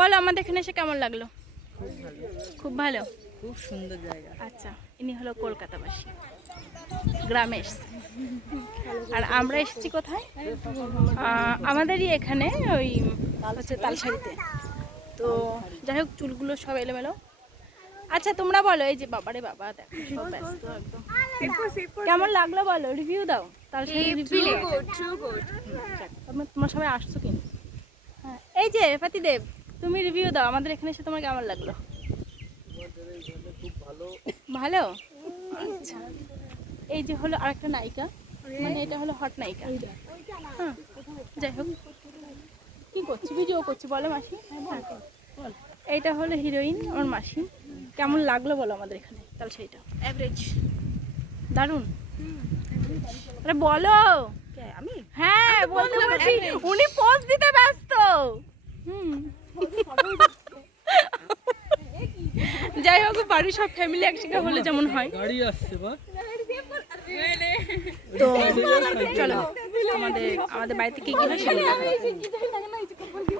বলো আমাদের এখানে এসে কেমন লাগলো? খুব ভালো, খুব সুন্দর জায়গা। আচ্ছা, ইনি হলো কলকাতাবাসী, গ্রামে এসেছে। আর আমরা এসেছি কোথায়? আমাদেরই এখানে ওই হচ্ছে তালসারিতে। তো যাই হোক, চুলগুলো সব এলোমেলো। আচ্ছা তোমরা বলো, এই যে বাবারে বাবা দেখো সব ব্যস্ত একদম। কেমন লাগলো বলো, রিভিউ দাও। তালসারি রিভিউ তোমরা সবাই আসছো কিন্তু। হ্যাঁ, এই যে পাতিদেব, তুমি রিভিউ দাও, আমাদের এখানে এসে তোমার কেমন লাগলো? ভালো, আচ্ছা। এই যে হলো আরেকটা নায়িকা, মানে এটা হলো হট নায়িকা। হ্যাঁ, যাই হোক, কি করছি, ভিডিও করছি, বলো মাসি। এইটা হলো হিরোইন, আমার মাসি। কেমন লাগলো বলো আমাদের এখানে তালসারিটা? এভারেজ, দারুণ। আরে বলো। আমি হ্যাঁ বলতে বলছি, উনি পোজ দিতে ব্যস্ত। যাই হোক, বাড়ির সব ফ্যামিলি একসাথে হলে যেমন হয়। গাড়ি আসছে বা তো চলো আমাদের বাড়িতে কি কি হয় সেগুলো দেখাবো।